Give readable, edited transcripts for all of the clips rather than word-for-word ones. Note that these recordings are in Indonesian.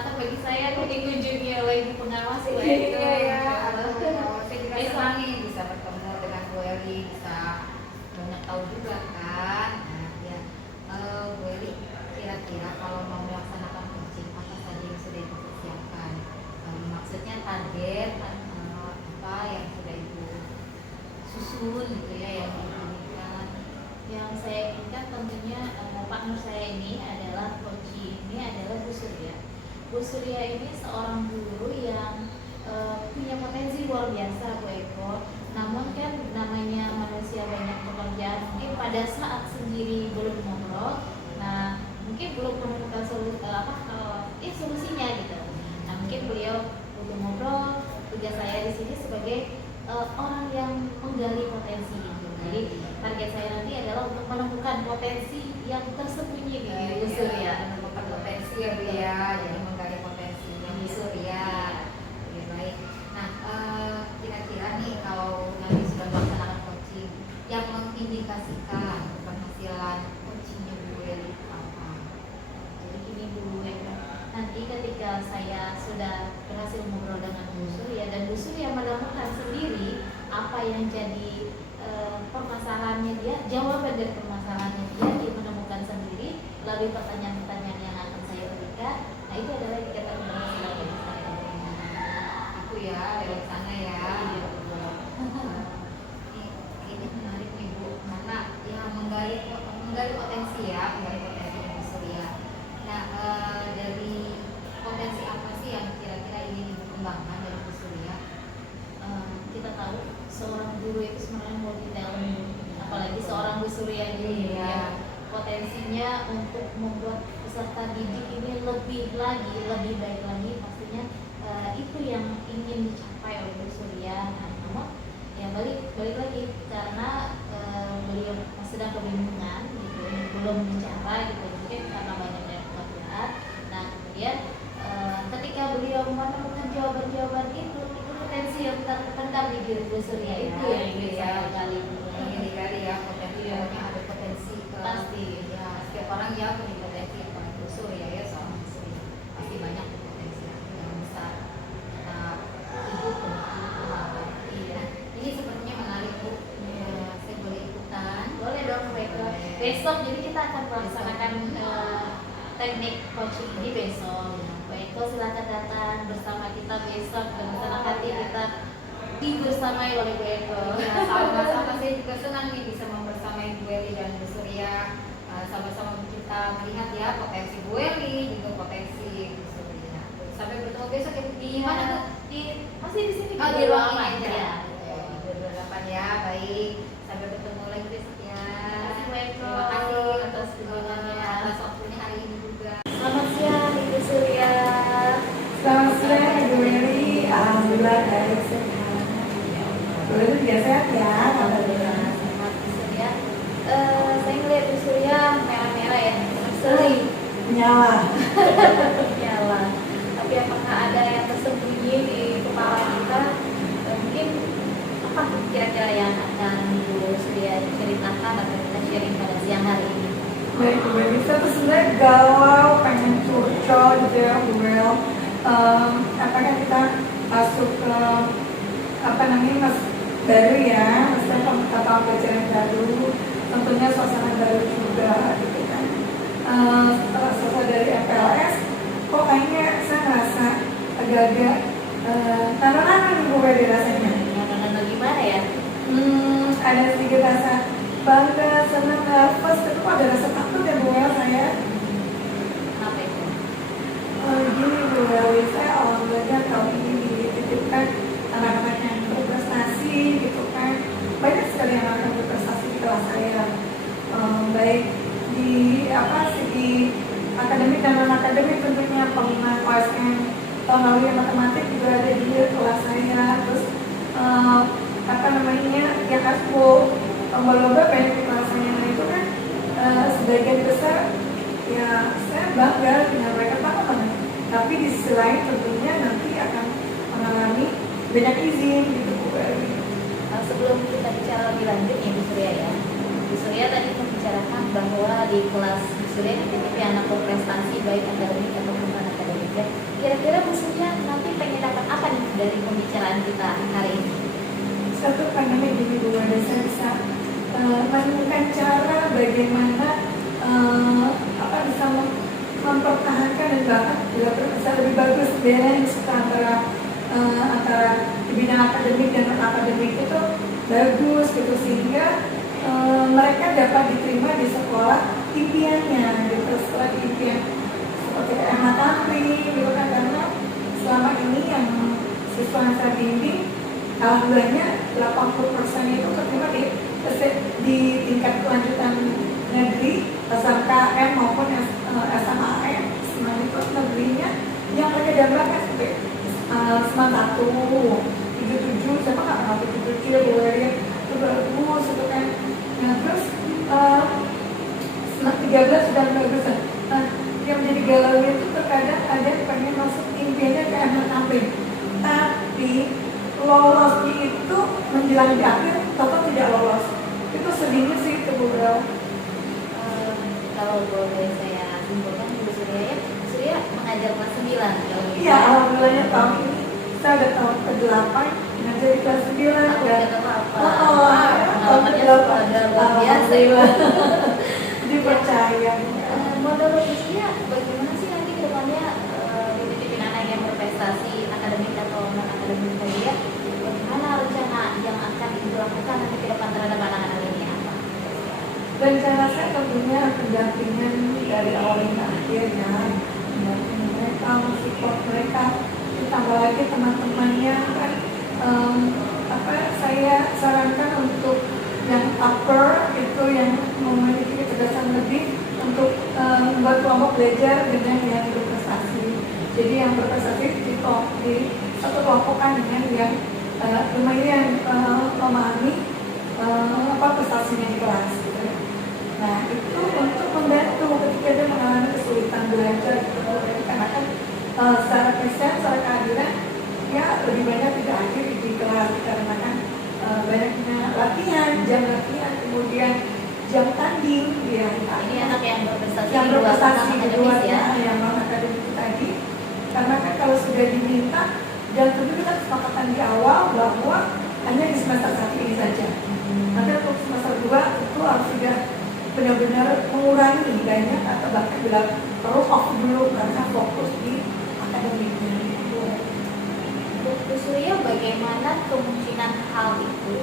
kesempatan bagi saya untuk dikunjungi oleh ibu pengawas Bu Eko. Iya ya, saya juga senang nih bisa bertemu dengan Bu Eli, bisa banyak tahu juga kan. Nah, ya, Bu Eli, kira-kira kalau mau melaksanakan coaching apa saja yang sudah dipersiapkan? Maksudnya target apa yang sudah ibu susun gitu ya, yang diinginkan? Yang saya inginkan tentunya partner saya ini adalah coach ini adalah Bu Surya. Bu Surya ini seorang guru yang punya potensi luar biasa Bu Eko. Namun kan namanya manusia banyak pekerjaan, mungkin pada saat sendiri belum ngobrol, nah mungkin belum menemukan solusinya gitu. Nah mungkin beliau butuh ngobrol. Tugas saya di sini sebagai orang yang menggali potensi gitu. Jadi target saya nanti adalah untuk menemukan potensi yang tersembunyi di Bu Surya. Menemukan potensi ya Bu ya, jadi menggali potensinya Bu Surya. Oke, baik. Nah, kira-kira nih kalau nanti sudah melaksanakan coaching, yang mengindikasikan keberhasilan coachingnya Bu Eli apa? Jadi gini Bu Eka, nanti ketika saya sudah berhasil ngobrol dengan Bu Surya dan Bu Surya menemukan sendiri apa yang jadi permasalahannya dia, jawaban dari permasalahannya dia menemukan sendiri melalui pertanyaan-pertanyaan yang akan saya berikan. Nah itu adalah indikator keberhasilan bagi saya. Aku ya dari sana ya. Iya, betul. Ini menarik nih Bu, karena ya menggali potensi ya, menggali potensi Bu Surya. Nah, dari potensi apa sih yang kira-kira ingin dikembangkan dari Bu Surya? Kita tahu seorang guru itu sebenarnya multi talent, apalagi seorang Bu Surya ini ya, potensinya untuk membuat peserta didik ini lebih baik lagi pastinya itu yang ingin dicapai oleh Bu Surya. Nah, namun ya balik lagi karena beliau sedang kebingungan gitu, belum mencapai gitu, mungkin karena banyaknya pekerjaan. Nah kemudian ketika beliau menemukan jawaban itu potensi yang terpendam di diri Bu Surya itu yang ingin saya gali. Ingin digali ya potensinya, ada potensi Pasti ya, setiap orang ya punya potensi. Kalau Bu Surya ya seorang Bu Surya pasti banyak potensi yang bisa kita hidup untuk iya. Ini sepertinya menarik Bu. Saya boleh ikutan? Boleh dong Bu Eko. Besok jadi kita akan melaksanakan teknik coaching ini besok. Bu Eko silakan datang bersama kita besok dan senang hati kita dibersamai oleh Bu Eko. Ya, sama-sama saya juga senang nih bisa membersamai Bu Eli dan Bu Surya. Sama-sama kita melihat ya potensi Bu Eli juga potensi Bu Surya. Sampai bertemu besok ya Bu. Di mana Bu? Masih di sini Di ruangan aja. ya. Berhadapan ya, baik. Sampai bertemu lagi besok ya. Terima kasih Bu Eko. Terima kasih atas kunjungannya, atas waktunya hari ini juga. Selamat siang Ibu Surya. Selamat siang Ibu Eli, alhamdulillah baik sehat. Bu Eli juga sehat ya, alhamdulillah. Selamat Bu Surya. Saya ngeliat Bu Surya merah-merah ya, seri Nyala. nyala. Tapi apakah ada yang tersembunyi di kepala kita? Mungkin apa kira-kira yang akan Bu Surya ceritakan atau kita sharing pada siang hari ini? Baik Bu Eli, saya tuh sebenarnya galau, pengen curcol gitu ya Bu El. Apakah kita masuk ke mas baru ya, maksudnya tahun pelajaran baru, tentunya suasana baru juga gitu kan. Setelah selesai dari FLS, kok kayaknya saya ngerasa agak-agak nano-nano nih Bu Eli rasanya. Nano gimana ya? Ada sedikit rasa bangga, senang, nervous, tapi kok ada rasa takut ya Bu El saya. Apa itu? Gini Bu Eli, saya awal belajar tahun ini dititipkan anak-anak yang berprestasi gitu kan. Banyak sekali anak-anak berprestasi di kelas saya, baik di segi akademik dan non akademik tentunya. Pengenal OSN tahun lalu yang matematik juga ada di kelas saya. Terus yang aku lomba-lomba banyak di kelas saya. Nah itu kan sebagian besar ya saya bangga dengan mereka teman. Tapi di sisi lain tentunya nanti akan mengalami banyak izin gitu Bu Eli. Sebelum kita bicara lebih lanjut ya Bu Surya ya, Bu Surya tadi membicarakan bahwa di kelas Bu Surya ini anak berprestasi baik akademik ataupun non akademik ya. kira-kira khususnya nanti pengen dapat apa nih dari pembicaraan kita hari ini? Satu pengennya gini Bu, saya bisa menemukan cara bagaimana bisa mempertahankan dan bahkan juga bisa lebih bagus balance antara di bidang akademik dan non akademik itu bagus gitu, sehingga mereka dapat diterima di sekolah impiannya gitu, sekolah impian seperti MH Tamrin gitu kan, karena selama ini yang siswa yang saya bimbing alhamdulillahnya 80% itu keterima di tingkat kelanjutan negeri, SMKM maupun SMAN, semanitas negerinya yang mereka dambakan seperti SMAN 1, 77, siapa nggak pernah 77 ya boleh lihat itu bagus itu kan. Nah terus SMAN 13 sudah bagus. Nah yang menjadi galau itu terkadang ada yang pengen masuk impiannya ke MH Tamrin, tapi lolosnya itu menjelang di akhir tetap tidak lolos. Itu sedihnya sih itu Bu Bel. Kalau boleh saya simpulkan Bu Surya, Surya mengajar kelas 9 kalau gitu. Iya, alhamdulillahnya tahun ini saya udah tahun ke-8 ngajar di kelas 9 dan pengalamannya luar biasa ya. Dipercaya. Menurut Bu Surya, bagaimana sih nanti ke depannya dititipin anak yang berprestasi akademik atau non akademik tadi ya? Bagaimana rencana yang akan dilakukan nanti ke depan terhadap anak-anak ini apa? Rencana saya tentunya pendampingan dari awal hingga akhir ya, mendampingi mereka, mensupport mereka, ditambah lagi teman-temannya kan. Saya sarankan untuk yang upper itu yang memiliki kecerdasan lebih untuk membuat kelompok belajar dengan yang berprestasi. Jadi yang berprestasi di satu kelompokan dengan yang lumayan memahami prestasinya di kelas gitu. Nah itu untuk membantu ketika dia mengalami kesulitan belajar gitu, karena kan secara Kristen, secara keadilan ya lebih banyak tidak hadir di kelas karena kan banyaknya latihan, jam latihan, kemudian jam tanding ya. Ini anak yang berprestasi di luar ya, yang non akademik tadi. Karena kan kalau sudah diminta, dan tentu kita kesepakatan di awal bahwa hanya di semester 1 ini saja. Nanti untuk semester 2 itu harus sudah benar-benar mengurangi banyak atau bahkan perlu off dulu karena fokus di akademiknya. Bu Surya, bagaimana kemungkinan hal itu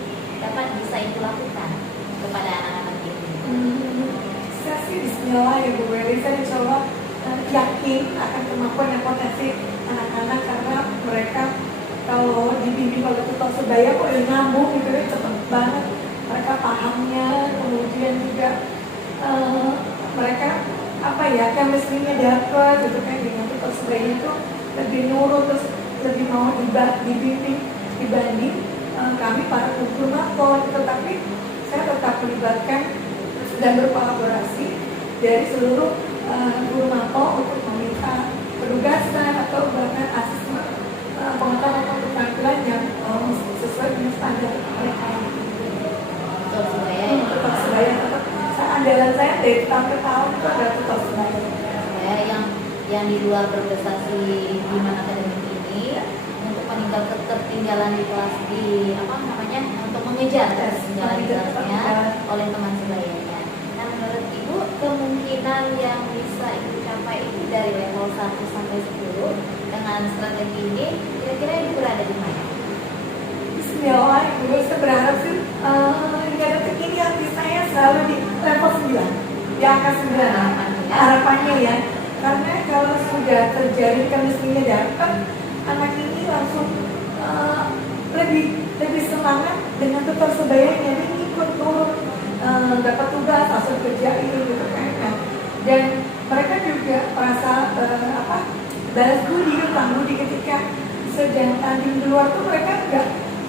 dapat bisa Ibu lakukan kepada anak-anak ini? Saya sih bismillah ya Bu Weli, saya insya Allah yakin akan kemampuan dan potensi anak-anak karena mereka kalau dibimbing oleh tutor sebaya kok ya nyambung gitu ya, cepet banget mereka pahamnya, kemudian juga mereka chemistry-nya dapat gitu kan, dengan tutor sebaya itu lebih nurut, terus lebih mau dibimbing dibanding kami para guru mapol gitu. Tapi saya tetap melibatkan dan berkolaborasi dari seluruh guru mapol untuk meminta penugasan atau bahkan asesmen pengetahuan atau keterampilan yang sesuai dengan standar mereka. Tutor sebaya ya. Tutor sebaya tetap andalan saya dari tahun ke tahun itu ada tutor sebaya. Yang di luar berprestasi di mana akademik ini untuk meninggal ketertinggalan di kelas untuk mengejar ketertinggalan di kelasnya oleh teman sebayanya. Nah menurut Ibu kemungkinan yang bisa Ibu capai itu dari level 1 sampai 10 dengan strategi ini kira-kira Ibu berada di mana? Bismillah, Ibu, saya berharap sih hingga detik ini hati saya selalu di level 9, di angka 9 harapannya ya. Karena kalau sudah terjadi chemistry-nya dapat, anak ini langsung lebih semangat dengan tutor sebayanya, dia ikut turun dapat tugas langsung kerjain gitu kan. Dan mereka juga merasa balas budi, utang budi ketika sedang tanding di luar tuh mereka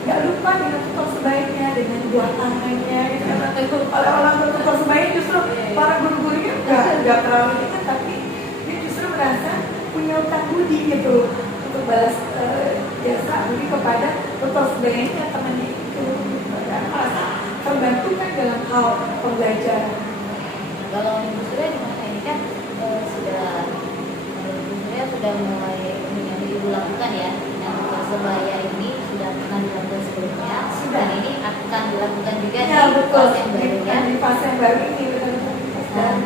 nggak lupa dengan tutor sebaiknya, dengan buah tangannya gitu kan. Oleh orang tutor sebaiknya justru para guru-gurunya nggak terlalu ingat, tapi dia justru merasa punya utang budi gitu untuk balas jasa budi kepada tutor sebaiknya, temannya itu karena merasa terbantu kan dalam hal pembelajaran. Kalau Ibu Surya di masa ini kan sudah mulai dilakukan ya. Yang untuk sebaya ini sudah pernah dilakukan sebelumnya, Sudah. dan ini akan dilakukan juga Ya di betul, fase yang baru ya. di fase yang baru ini betul-betul. Nah,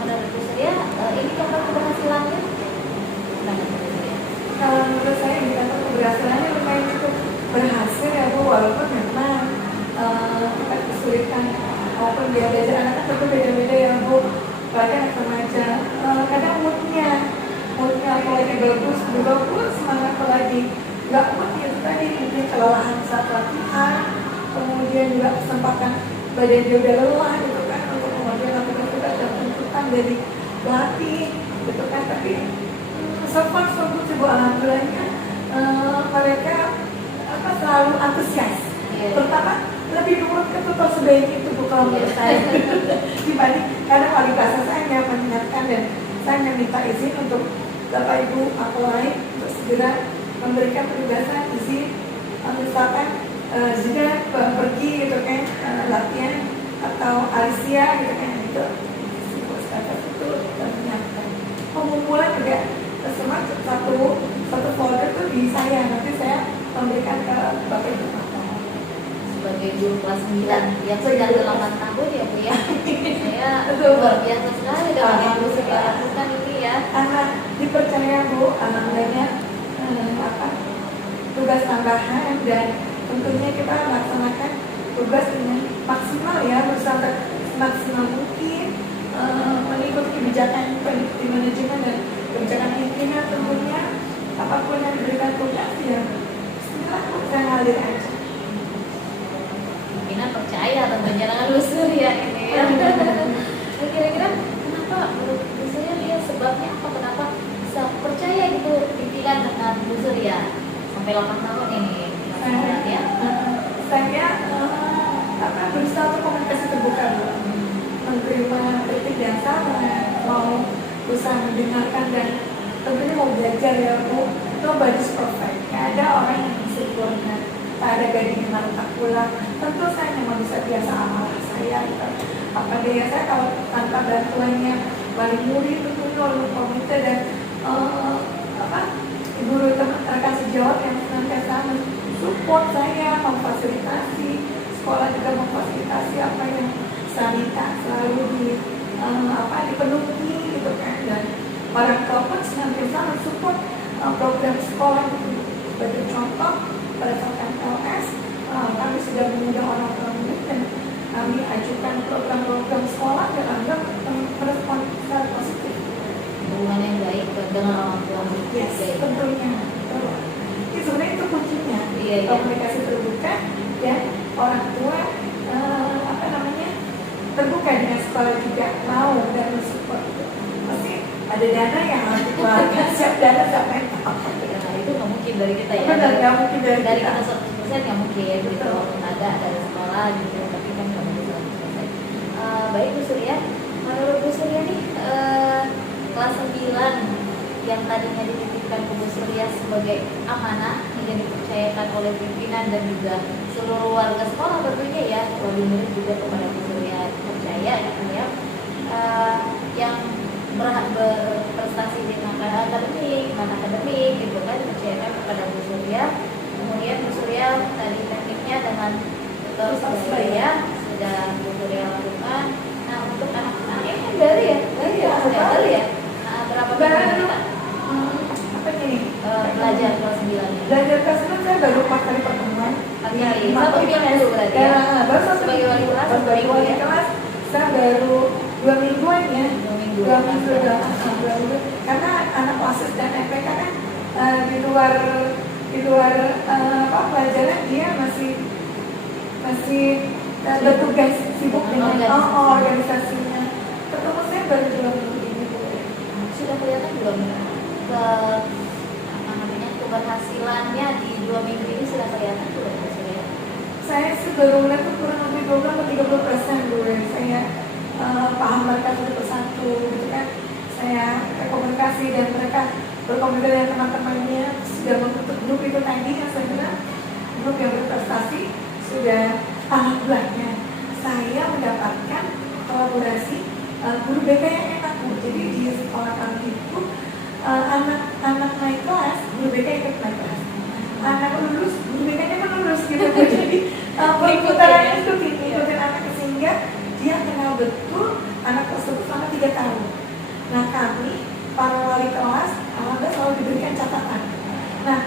menurut Bu Surya, ini contoh keberhasilannya? Kenapa Bu Surya? Kalau menurut saya indikator keberhasilannya lumayan cukup berhasil ya Bu, walaupun memang kita kesulitan maupun dia belajar anak kan tentu beda-beda ya Bu, apalagi anak remaja. Kadang moodnya aku lagi bagus, juga pun semangat aku lagi nggak mood ya tadi mungkin kelelahan saat latihan, kemudian juga kesempatan badan dia udah lelah gitu kan untuk kemudian lakukan tugas dan tuntutan dari pelatih gitu kan. Tapi so far so good sih Bu, alhamdulillahnya mereka selalu antusias. Iya. Terutama lebih nurut ke tutor sebaiknya itu Bu kalau menurut saya dibanding karena wali kelas saya mengingatkan dan saya meminta izin untuk Bapak Ibu apply untuk segera memberikan penugasan izin misalkan juga pergi gitu kan latihan atau Alicia gitu kan itu status itu menyiapkan pengumpulan juga semua satu folder itu di saya, nanti saya memberikan ke Bapak Ibu Sebagai guru kelas 9 yang sudah 8 tahun ya Bu ya. Saya Betul. luar biasa sekali dengan yang Bu Surya lakukan ini ya. anak dipercaya Bu, banyak tugas tambahan dan tentunya kita melaksanakan tugas dengan maksimal ya, bersama maksimal mungkin mengikuti kebijakan di manajemen dan kebijakan pimpinan tentunya. Apapun yang diberikan tugas ya bismillah kita ngalir aja. Pimpinan percaya tentunya dengan Bu Surya ini ya. Nah, kira-kira kenapa menurut Bu Surya dia sebabnya apa, kenapa bisa percaya gitu pimpinan dengan Bu Surya sampai 8 tahun ini ya? Saya berusaha untuk komunikasi terbuka Bu, menerima kritik yang sama, mau berusaha mendengarkan dan tentunya mau belajar ya Bu. Nobody's perfect, gak ada orang yang sempurna, tak ada gading yang lalu tak pulang. Tentu saya memang bisa biasa amal saya gitu. Apa daya saya kalau tanpa bantuannya wali murid tentunya wali komite dan guru rekan sejawat yang senantiasa support saya, memfasilitasi sekolah juga memfasilitasi apa yang saya minta selalu dipenuhi gitu kan, dan orang tua pun senantiasa mensupport program sekolah gitu. Sebagai contoh pada saat MLS kami sudah mengundang orang tua murid dan kami ajukan program-program sekolah dan alhamdulillah merespon secara positif. Hubungan yang baik dengan orang tua murid. Yes, tentunya. Itu sebenarnya itu kuncinya. Iya. Komunikasi terbuka ya, orang tua terbuka dengan sekolah juga mau dan mensupport. Pasti ada dana yang harus dikeluarkan, siap dana sampai Nah, itu nggak mungkin dari kita ya. benar, nggak mungkin dari Dari kita. kita 100% nggak mungkin gitu, tenaga dari sekolah gitu, tapi kan nggak mungkin 100%. Baik Bu Surya, menurut Bu Surya nih kelas 9 yang tadinya dititipkan ke Bu Surya sebagai amanah yang dipercayakan oleh pimpinan dan juga seluruh warga sekolah tentunya ya, wali murid juga kepada Bu Surya percaya gitu ya, yang berprestasi di akademik gitu kan dipercayakan kepada Bu Surya. Kemudian Bu Surya tadi tekniknya dengan tutor sebaya sudah Bu Surya lakukan. Nah, untuk anak-anak ini kan baru ya, baru ya. Nah, berapa minggu Pak? Apa ini? Belajar kelas 9 Belajar kelas 9 saya baru 4 kali pertemuan. 4 kali. Satu minggu berarti ya. Baru satu Sebagai wali kelas, satu sebagai minggu wali ya. kelas saya baru 2 mingguan ya. 2 minggu. 2 minggu karena anak OSIS dan FPK kan di luar pelajaran dia masih bertugas sibuk dengan organisasinya. Ketemu saya baru 2 minggu ini. Sudah kelihatan belum keberhasilannya di 2 minggu ini sudah kelihatan belum Bu Surya? Saya sih baru melihat tuh kurang lebih 20-30% dulu ya. Saya paham mereka satu persatu gitu kan. Saya komunikasi dan mereka berkomunikasi dengan teman-temannya, sudah membentuk grup itu tadi yang saya bilang grup yang berprestasi. Sudah alhamdulillahnya saya mendapatkan kolaborasi guru BK yang enak Bu. Jadi di sekolah kami itu anak naik kelas, guru BK ikut naik kelas. Anak lulus, guru BK-nya kan lulus gitu. Jadi perputaran itu ngikutin anak, sehingga dia kenal betul anak tersebut selama 3 tahun. Nah kami para wali kelas alhamdulillah selalu diberikan catatan. Nah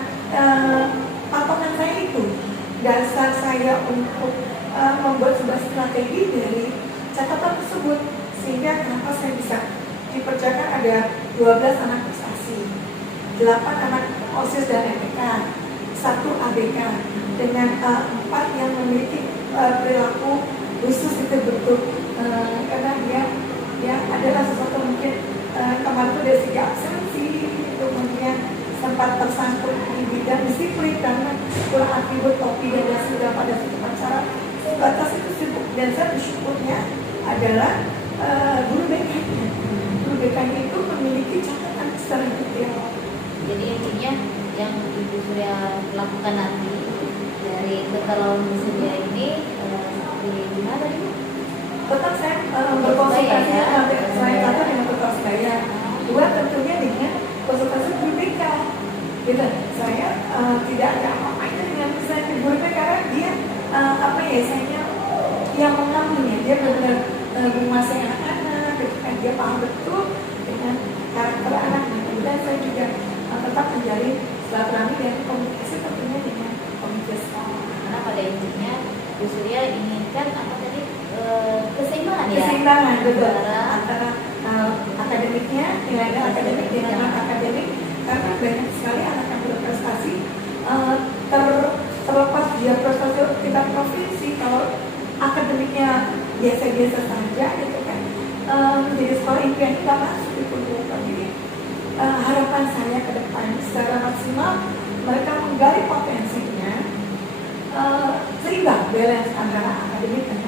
patokan saya itu, dasar saya untuk membuat sebuah strategi dari catatan tersebut, sehingga kenapa saya bisa dipercayakan ada 12 anak prestasi, 8 anak OSIS dan MPK, 1 ABK, dengan 4 yang memiliki perilaku khusus itu betul, karena dia adalah sesuatu mungkin kemarin itu dari segi absensi, kemudian sempat tersangkut di bidang disiplin karena kurang atribut topi dan sudah pada suatu acara batas itu sibuk. Dan saya bersyukurnya adalah guru BK-nya. Guru BK-nya itu memiliki catatan secara detail. Jadi intinya yang Ibu Surya lakukan nanti dari keterlaluan Bu Surya ini seperti gimana tadi Bu? Tetap saya berkonsultasi selain satu dengan tutor saya, 2 tentunya dengan konsultasi guru BK. Gitu. Saya tidak ada apa-apa dengan misalnya guru BK karena dia saya yang mengambilnya, dia benar menguasai anak-anak, kan dia paham betul dengan karakter anak. Dan saya juga tetap menjalin silaturahmi dan komunikasi tentunya dengan komite sekolah. Karena pada intinya Bu Surya inginkan apa tadi keseimbangan ya? Keseimbangan betul antara akademiknya, nilai akademik dengan non akademik, karena banyak sekali anak yang berprestasi terlepas dia prestasi tingkat provinsi, kalau akademiknya biasa-biasa saja gitu kan, menjadi sekolah impian kita masuk di perguruan. Jadi harapan saya ke depan secara maksimal mereka menggali potensinya, seimbang balance antara akademik dan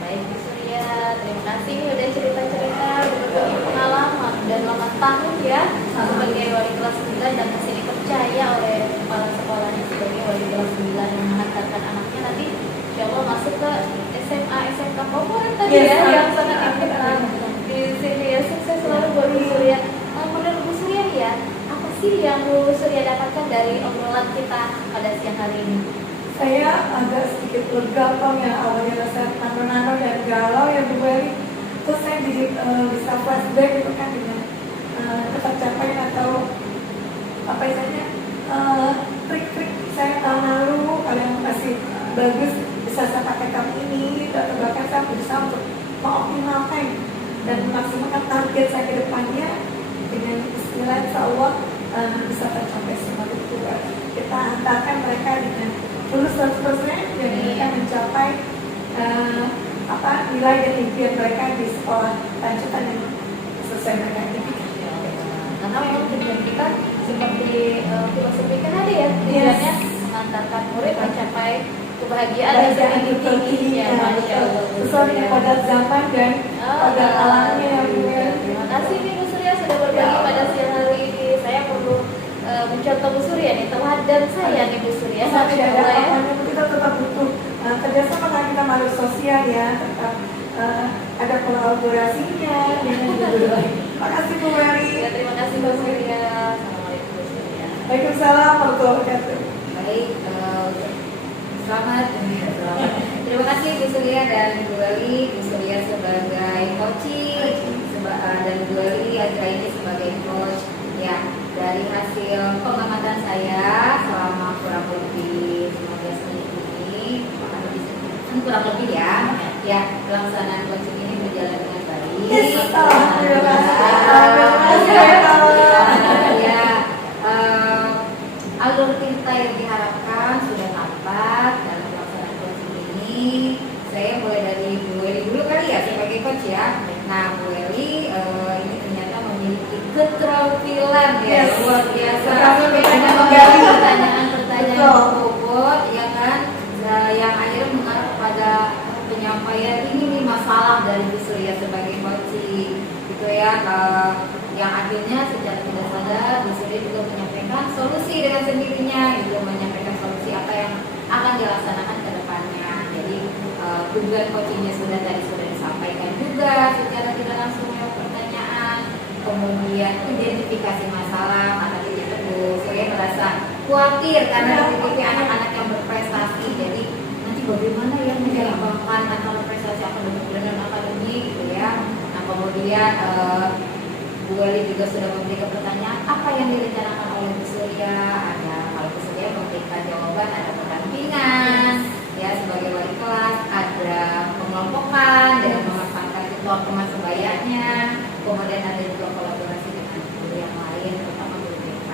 Baik Bu Surya, terima kasih udah cerita-cerita berbagi pengalaman dan 8 tahun ya sebagai wali kelas 9 dan masih dipercaya oleh kepala sekolahnya sebagai wali kelas 9 yang mengantarkan anaknya nanti insya Allah masuk ke SMA SMK favorit tadi ya yang sangat dikenal di sini ya. Sukses selalu buat Bu Surya. Menurut Bu Surya ya, apa sih yang Bu Surya dapatkan dari obrolan kita pada siang hari ini? saya agak sedikit lega yang awalnya rasa nano-nano dan galau ya Bu Weli. Terus saya jadi bisa flashback gitu kan dengan tercapai atau apa istilahnya trik-trik saya tahun lalu, kalau yang masih bagus bisa saya pakai tahun ini, atau bahkan saya berusaha untuk mengoptimalkan dan memaksimalkan target saya ke depannya dengan bismillah insya Allah bisa tercapai semua itu. Kita hantarkan mereka dengan lulus 100% dan mereka mencapai nilai dan impian mereka di sekolah lanjutan yang selesai mereka impikan. Karena memang tujuan kita seperti filosofi kan ada ya, tujuannya mengantarkan murid mencapai kebahagiaan dan semakin tinggi ya, Masya Allah. Sesuai pada zaman dan pada alamnya ya Bu. Terima kasih nih Bu Surya sudah berbagi pada siang hari ini. Saya perlu mencontoh Bu Surya nih, teladan saya nih Bu Surya. Masya Allah ya. Kita tetap butuh kerjasama karena kita makhluk sosial ya, tetap ada kolaborasinya dengan guru lain. Terima kasih Bu Mary. Ya, terima kasih Bu Surya. Assalamualaikum Bu Surya. Waalaikumsalam warahmatullahi wabarakatuh. Baik, selamat. Terima kasih Bu Surya dan Bu Weli. Bu Surya sebagai coaching dan Bu Weli ini sebagai coach. Ya, dari hasil pengamatan saya selama kurang lebih 15 menit ini, kurang lebih ya pelaksanaan coaching ini berjalan dengan baik. Ya, alur cerita yang diharapkan sudah nampak dalam pelaksanaan coaching ini. Saya mulai dari Bu Weli dulu kali ya sebagai coach ya. Nah, Bu Weli ini ternyata memiliki keterampilan ya luar biasa dengan menggali pertanyaan bobot ya kan, yang akhirnya mengarah kepada penyampaian ini nih masalah dari Bu Surya sebagai coaching gitu ya, yang akhirnya secara tidak sadar Bu Surya juga menyampaikan solusi dengan sendirinya gitu, menyampaikan solusi apa yang akan dilaksanakan ke depannya. Jadi tujuan coachingnya sudah disampaikan juga secara tidak langsung lewat pertanyaan, kemudian identifikasi masalah karena merasa khawatir karena memiliki anak-anak yang berprestasi. Jadi nanti bagaimana ya menyeimbangkan antara prestasi akademik dan akademik gitu ya. Nah kemudian Bu Weli juga sudah memberikan pertanyaan apa yang direncanakan oleh Bu Surya. Ada kalau Bu Surya memberikan jawaban ada pendampingan ya sebagai wali kelas, ada pengelompokan dengan memanfaatkan tutor teman sebayanya, kemudian ada juga kolaborasi dengan guru yang lain terutama guru BK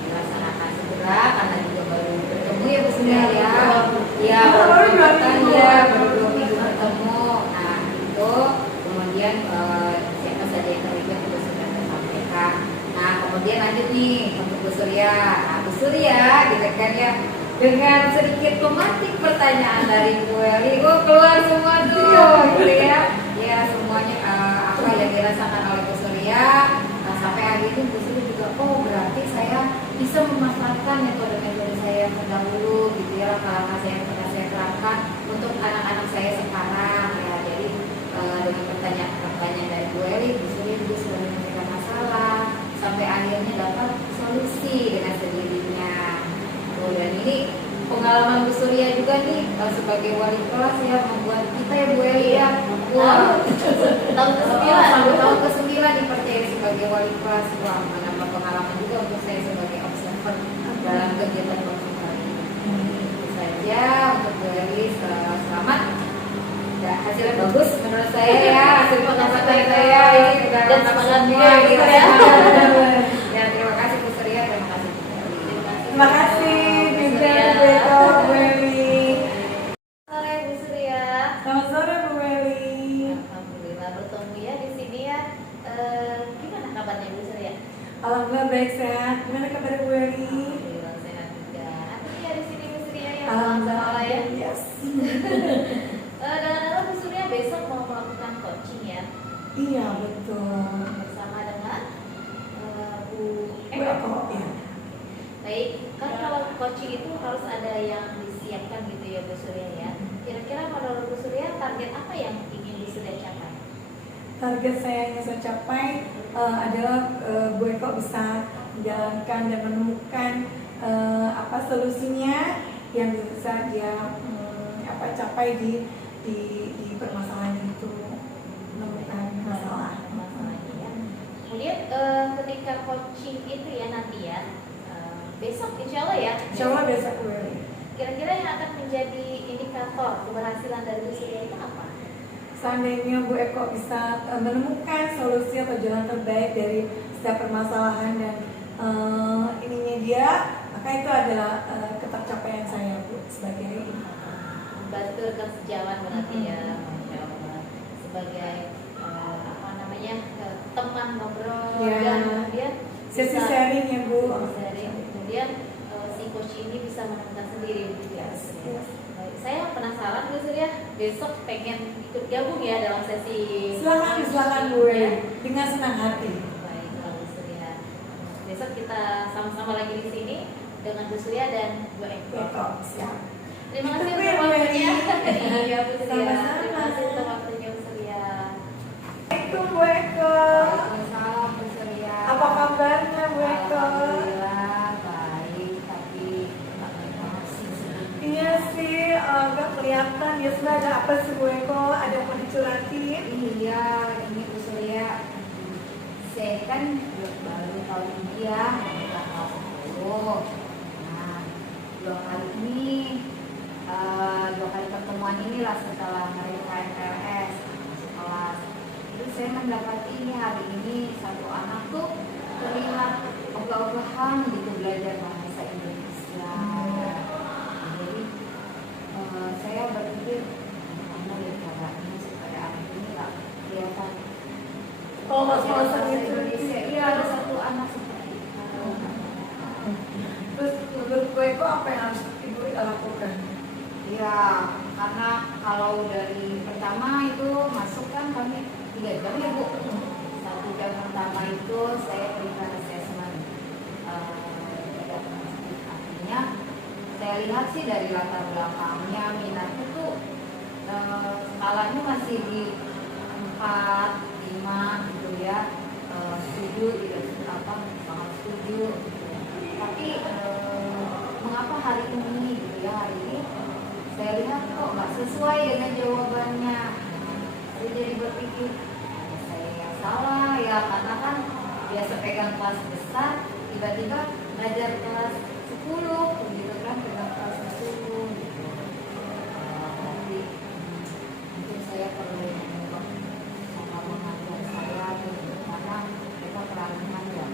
dilaksanakan segera karena juga baru bertemu ya Bu Surya ya. Ya baru baru 2 minggu bertemu. Nah itu kemudian siapa saja yang terlibat juga sudah tersampaikan. Nah kemudian lanjut nih untuk Bu Surya. Nah Bu Surya gitu kan ya dengan sedikit pematik pertanyaan dari Bu Weli, keluar semua tuh gitu ya. Ya semuanya apa yang dirasakan oleh Bu Surya sampai hari ini Bu Surya juga berarti saya bisa memanfaatkan metode-metode saya yang terdahulu gitu ya, langkah-langkah saya yang pernah saya terapkan untuk anak-anak saya sekarang ya. Jadi dengan pertanyaan dari Bu Weli, Bu Surya juga sudah menemukan masalah sampai akhirnya dapat solusi dengan sendirinya. Dan ini pengalaman Bu Surya juga nih sebagai wali kelas ya membuat kita ya Bu Weli ya tahun ke-9 sampai tahun ke-9 dipercaya sebagai wali kelas. Wah menambah pengalaman juga untuk saya sebagai observer dalam kegiatan konsultan ini. Itu saja untuk Bu Weli, selamat. Ya, hasilnya bagus menurut saya ya, hasil pengamatan saya ini udah dan semangat semua gitu ya. ya. Ya terima kasih Bu Surya, terima kasih Bu Weli. Terima kasih juga Bu Eko, Bu Weli. Sore Bu Surya. Selamat sore Bu Weli. Alhamdulillah bertemu ya di sini ya. Gimana kabarnya Bu Surya? Alhamdulillah baik sehat. Gimana kabar Bu Weli? Alhamdulillah sehat juga. Nanti ya di sini Bu Surya ya. Alhamdulillah ya. yes. Dengan Bu Surya besok mau melakukan coaching ya Iya betul. bersama dengan Bu Bu Eko ya. Baik, kan kalau coaching itu harus ada yang disiapkan gitu ya Bu Surya ya. Kira-kira menurut Bu Surya target apa yang ingin Bu Surya capai? Target saya yang saya capai adalah Bu Eko bisa menjalankan dan menemukan apa solusinya yang bisa dia capai di permasalahan itu, menemukan masalah. Masalahnya ya. Kemudian ketika coaching itu ya nanti ya besok insya Allah ya. Insya Allah besok Bu Weli. Kira-kira yang akan menjadi indikator keberhasilan dari Bu Surya itu apa? Seandainya Bu Eko bisa menemukan solusi atau jalan terbaik dari setiap permasalahan dan ininya dia, maka itu adalah ketercapaian saya Bu sebagai Membantu sejalan berarti ya, Masya Allah. Sebagai apa namanya teman ngobrol Ya. dan kemudian sesi bisa- sharing ya Bu. sharing. Kemudian si coach ini bisa menemukan sendiri gitu ya. Yes. Baik, saya penasaran Bu Surya, besok pengen ikut gabung ya dalam sesi. Silakan Bu Weli, dengan senang hati. Baik, Bu Surya. Besok kita sama-sama lagi di sini dengan Bu Surya dan Bu Eko. Eko, siap. Terima kasih Itu untuk Bu Weli. waktunya. Iya Bu Surya. Sama-sama. Terima kasih untuk waktunya Bu Surya. Itu Bu Eko. Waalaikumsalam Bu Surya. Apa kabarnya Bu Eko? Alhamdulillah baik, tapi nggak baik banget sih sebenarnya. Iya sih, nggak kelihatan. Ya sudah ada apa sih Bu Eko? Ada yang mau dicuratin? Iya, ini Bu Surya. Saya kan baru tahun ini ya, udah kelas 10. Nah, 2 kali ini, 2 kali pertemuan inilah setelah mereka MPLS masuk kelas. Itu saya mendapati ini hari ini satu anak tuh terlihat ogah-ogahan gitu belajar bahasa Indonesia. Jadi saya berpikir gimana ya caranya supaya anak ini nggak kelihatan Oh, bahasa mas-masan itu. Indonesia. Iya, ada satu anak seperti itu. Terus menurut Bu Eko apa yang harus Ibu lakukan? Iya, karena kalau dari pertama itu masuk kan kami 3 jam ya Bu. 1 jam pertama itu saya berikan assessment. Artinya saya lihat sih dari latar belakangnya minatnya tuh skalanya masih di 4, 5 gitu ya. Setuju tidak apa sangat setuju gitu. tapi mengapa hari ini gitu ya, hari ini saya lihat kok nggak sesuai dengan jawabannya. Saya jadi berpikir saya yang salah ya, karena kan biasa pegang kelas besar, tiba-tiba belajar kelas 10 gitu kan, pegang kelas 10 gitu. Tapi mungkin saya perlu mengubah cara mengajar saya gitu, karena mereka peralihan ya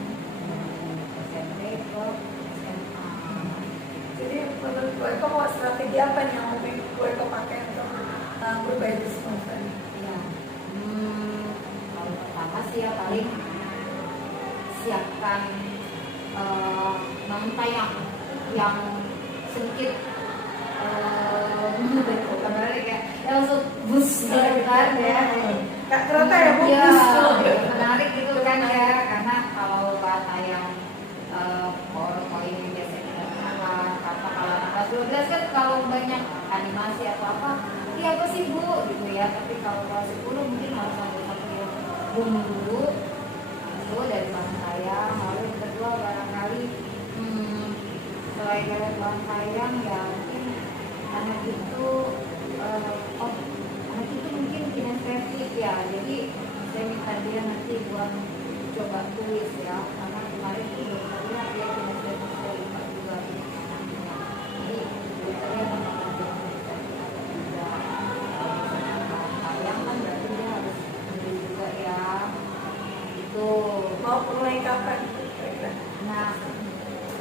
dari SMP ke SMA. Jadi menurut gue kok mau strategi apa nih yang mungkin gue kok pakai untuk berbaik bisnis tadi? Ya, kalau pertama sih ya paling siapkan tayang yang sedikit menarik ya, langsung bus gitu kan ya. Gak ternyata ya bus. Iya, menarik gitu kan ya, karena kalau tayang poin biasanya apa kalau kelas 12 kan kalau banyak animasi atau apa, iya apa sih bu gitu ya, tapi kalau kelas 10 mungkin harus ada satu boom dulu itu dari bahan tayang. Lalu yang kedua barangkali selain dari bahan tayang ya mungkin anak itu anak itu mungkin kinestetik ya, jadi saya minta dia nanti buat coba tulis ya, karena kemarin itu dokternya dia kinestetik saya lihat juga anaknya, jadi dokternya memang ada juga tayang kan, berarti dia harus beli juga ya itu. Mau mulai kapan? Nah,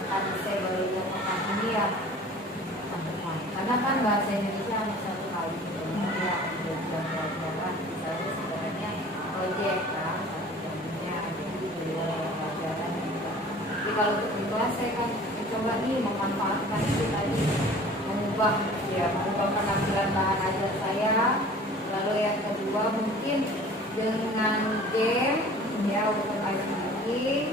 tadi saya baru lihat pekan ini ya, karena kan bahasa Indonesia hanya satu kali gitu ya, udah pelajaran misalnya sebenarnya proyek kan satu jamnya, jadi beliau pelajaran juga. Jadi kalau di kelas saya kan coba nih memanfaatkan itu tadi, mengubah penampilan bahan ajar saya. Lalu yang kedua mungkin dengan game ya untuk ice breaking.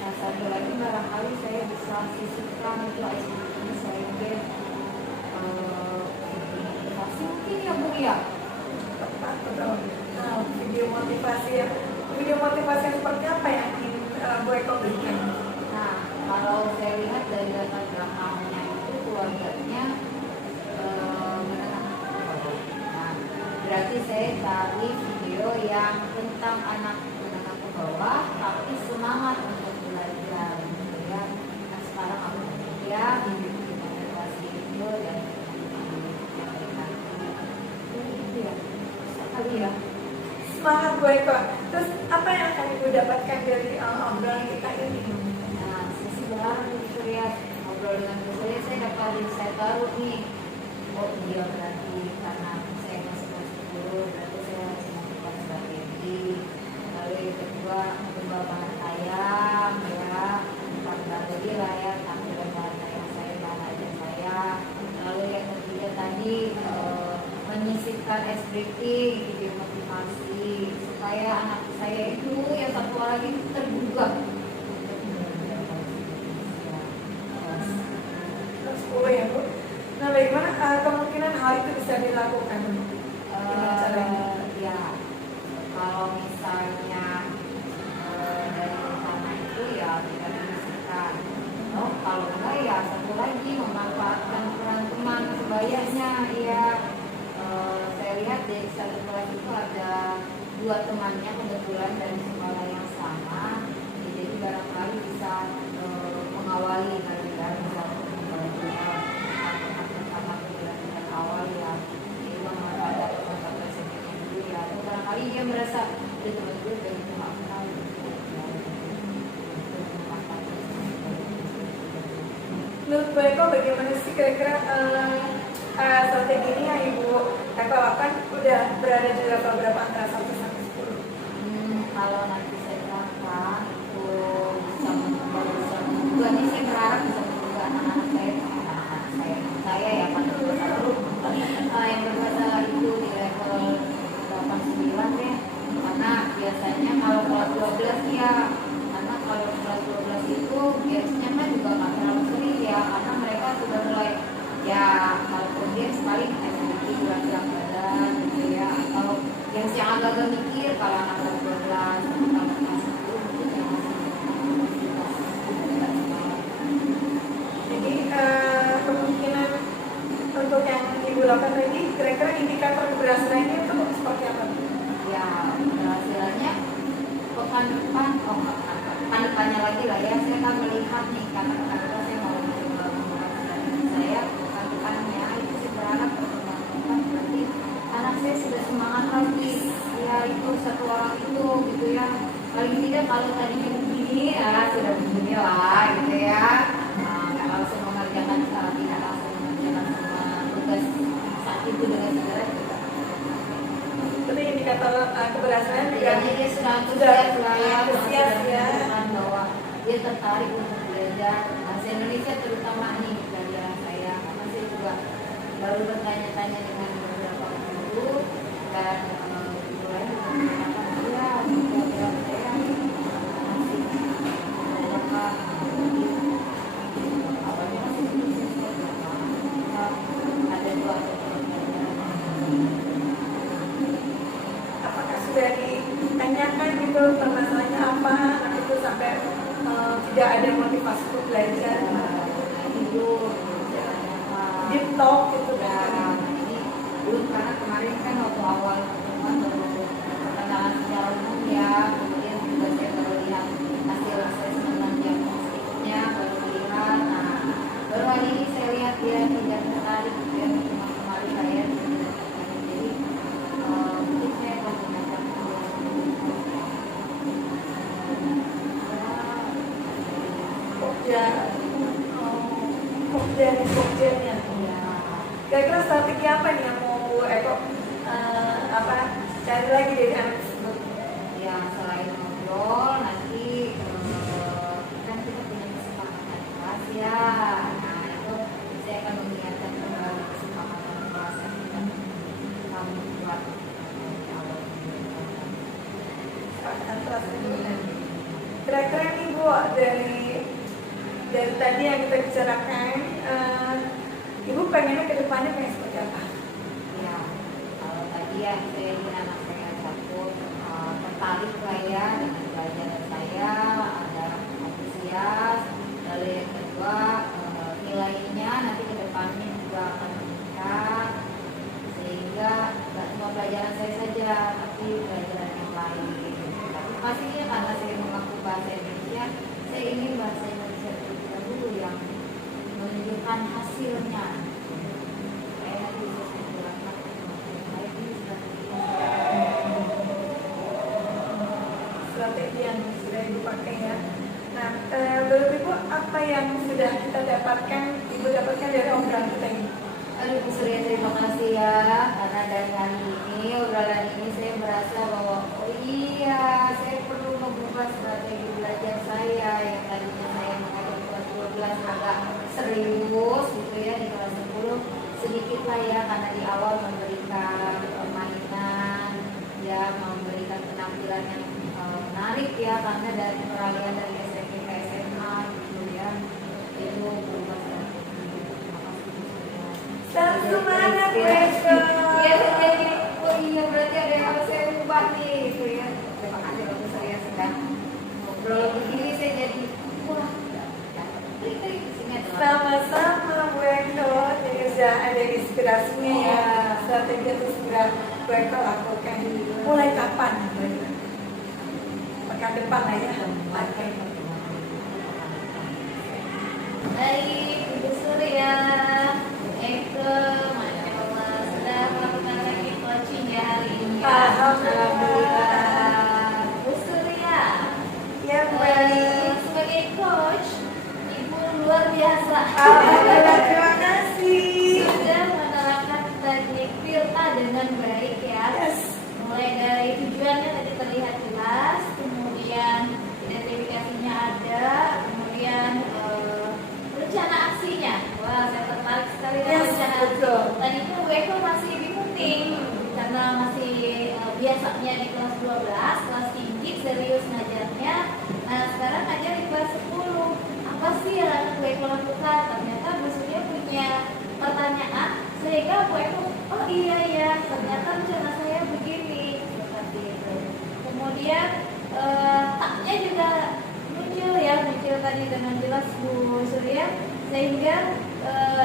Nah, satu lagi barangkali saya bisa sisihkan itu ice breaking saya game motivasi mungkin ya bu ya. Tepat, betul. Nah, video motivasi yang seperti apa yang ingin gue Eko berikan? Nah, kalau saya lihat dari data belakangnya itu keluarganya menengah ke bawah. Nah, berarti saya cari video yang tentang anak menengah ke bawah tapi semangat untuk belajar gitu ya. Nah, sekarang aku ya motivasi itu dan itu ya sekali ya. Semangat gue Eko. Terus apa yang akan ibu dapatkan dari obrolan kita ini? Nah, sisi baru gitu ya, ngobrol dengan Bu Surya saya dapat insight baru nih. Oh iya, berarti karena saya masih kelas 10, berarti saya harus melakukan strategi. Lalu yang kedua, mengubah bahan tayang ya, tambah tadi lah ya, tampilan bahan tayang saya, bahan ajar saya. Lalu yang ketiga tadi menyisipkan breathing, video motivasi supaya anak saya itu yang satu orang itu tergugah. Kelas 10 ya bu. Nah, bagaimana kemungkinan hal itu bisa dilakukan? Gimana caranya? Ya, kalau misalnya dari rencana itu ya tidak dimisahkan. Oh, kalau enggak ya satu lagi memanfaatkan peran teman sebayanya. Ya, saya lihat dari satu kelas itu ada 2 temannya kebetulan dari sekolah yang sama. Jadi barangkali bisa mengawali kali ya, bisa dengan awal ya, jadi memanfaatkan kontak tersebutnya dulu ya. Atau barangkali dia merasa dia teman gue dari nggak kenal gitu. Menurut Bu Eko bagaimana sih kira-kira strategi ini yang Ibu Eko lakukan udah berada di level berapa antara 1 sampai 10? Kalau nanti saya terapkan itu bisa juga nih, saya berharap bisa juga anak-anak saya ya kan yang bermasalah itu di level 8-9 ya, karena biasanya kalau kelas 12 ya, karena kalau kelas 12 itu biasanya kan juga nggak terlalu sering ya, karena mereka sudah mulai ya kalau dia sekali aktiviti gerak-gerak badan gitu ya, atau yang si agak-agak mikir kalau anak kelas 12 atau kelas 10 mungkin yang masih kira-kira indikator keberhasilannya itu seperti apa? Ya, hasilnya pekan depan, pekan depannya lagi lah ya, saya akan melihat nih, karena pekan depan saya mau mencoba menggunakan saya, pekan depannya itu saya berharap pertemuan berarti anak saya sudah semangat lagi, ya itu satu orang itu gitu ya, paling tidak kalau tadinya begini, ya sudah begini lah gitu ya, nggak langsung mengerjakan tidak langsung mengerjakan semua tugas saat itu dengan segera juga. Tapi indikator keberhasilan juga Jadi dia sudah antusias lah ya, antusias ya. menunjukkan bahwa dia tertarik untuk belajar bahasa Indonesia terutama nih pelajaran saya, karena saya juga baru bertanya-tanya dengan beberapa guru dan guru lain juga mengatakan ya pelajaran saya masih beberapa awalnya masih ada dua atau tiga pelajaran. Apakah sudah ditanyakan gitu permasalahannya apa itu sampai tidak ada motivasi untuk belajar? Deep talk gitu kan? Ini belum, karena kemarin kan waktu awal pertemuan baru perkenalan secara umum ya, kemudian juga saya baru lihat hasil asesmen yang berikutnya baru lihat, nah baru hari ini saya lihat dia tidak tertarik ya, cuma kemarin saya tidak tertarik, jadi mungkin saya akan mengajak Pokja-pokjanya. ya. Kira-kira strategi apa nih yang mau Bu Eko cari lagi dari anak tersebut? Ya selain ngobrol nanti kan kita punya kesepakatan kelas ya, nah itu saya akan mengingatkan kembali kesepakatan kelas yang kita buat dari awal. Kira-kira nih Bu, dari tadi yang kita bicarakan, Ibu pengennya ke depannya pengen seperti apa? Ya kalau tadi ya saya ingin anak saya satu tertarik lah ya dengan pelajaran saya, ada antusias, lalu yang kedua nilainya nanti ke depannya juga akan meningkat, sehingga tidak cuma pelajaran saya saja tapi pelajaran yang lain. Tapi pastinya karena saya mengaku bahasa Indonesia, saya ingin bahasa Indonesia terlebih dahulu yang menunjukkan hasilnya. Saya nanti bisa menjelaskan baik ini sudah Strategi yang sudah Ibu pakai ya. Nah, menurut Ibu apa yang sudah kita dapatkan, Ibu dapatkan dari obrolan kita ini? Aduh Bu Surya, terima kasih ya, karena dari hari ini, obrolan ini saya merasa bahwa oh iya, saya perlu mengubah strategi belajar saya yang tadinya saya mengajar kelas 12 agak serius gitu ya, di kelas 10 sedikit lah ya, karena di awal memberikan permainan ya, memberikan penampilan yang menarik ya, karena dari peralihan dari SMP ke SMA gitu ya, itu berubah strategi. Dan semangat Bu Eko. Iya, jadi oh iya berarti ada yang harus saya ubah nih gitu ya. Terima kasih waktu saya sedang ngobrol begini, saya jadi wah klik-klik di sini adalah Sama-sama Bu Eko, jadi sudah ada inspirasinya ya. Strategi itu sudah Bu Eko lakukan. Mulai kapan? Pekan depan lah ya. Pakai. Baik, Ibu Surya, Eko, Masya Allah, sudah melakukan lagi coaching ya hari ini. Alhamdulillah. Bu Surya, Ya Bu Eli. sebagai coach, Ibu luar biasa. Alhamdulillah, terima kasih. Sudah menerapkan teknik PILTA dengan baik ya. Yes. Mulai dari tujuannya tadi terlihat jelas, kemudian identifikasinya ada, kemudian rencana aksinya. Wah, saya tertarik sekali dengan Yes, rencana betul. aksi. Tadi itu Bu Eko masih bingung nih, karena masih biasanya di kelas 12, kelas tinggi, serius ngajarnya. Nah, sekarang ngajar di kelas 10. Apa sih yang akan Bu Eko lakukan? Ternyata Bu Surya punya pertanyaan, sehingga Bu Eko, oh iya ya, ternyata rencana saya begini, seperti itu. Kemudian taknya juga muncul tadi dengan jelas Bu Surya, sehingga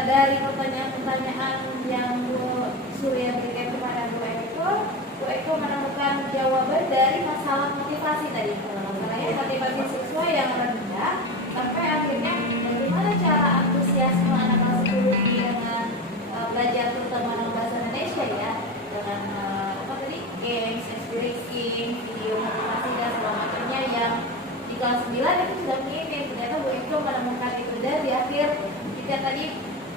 dari pertanyaan-pertanyaan yang Bu Surya berikan kepada Bu Eko menemukan jawaban dari masalah motivasi tadi. Masalahnya motivasi siswa yang rendah, sampai akhirnya bagaimana cara antusiasme anak kelas 10 ini dengan belajar terutama dalam bahasa Indonesia ya, dengan apa tadi, games, inspiration, video motivasi dan segala macamnya yang di kelas 9 itu sudah minim. Ternyata Bu Eko menemukan itu dan di akhir kita tadi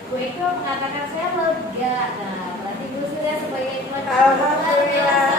Bu Eko mengatakan saya lega. Nah, berarti Bu Surya sebagai pelajar Alhamdulillah.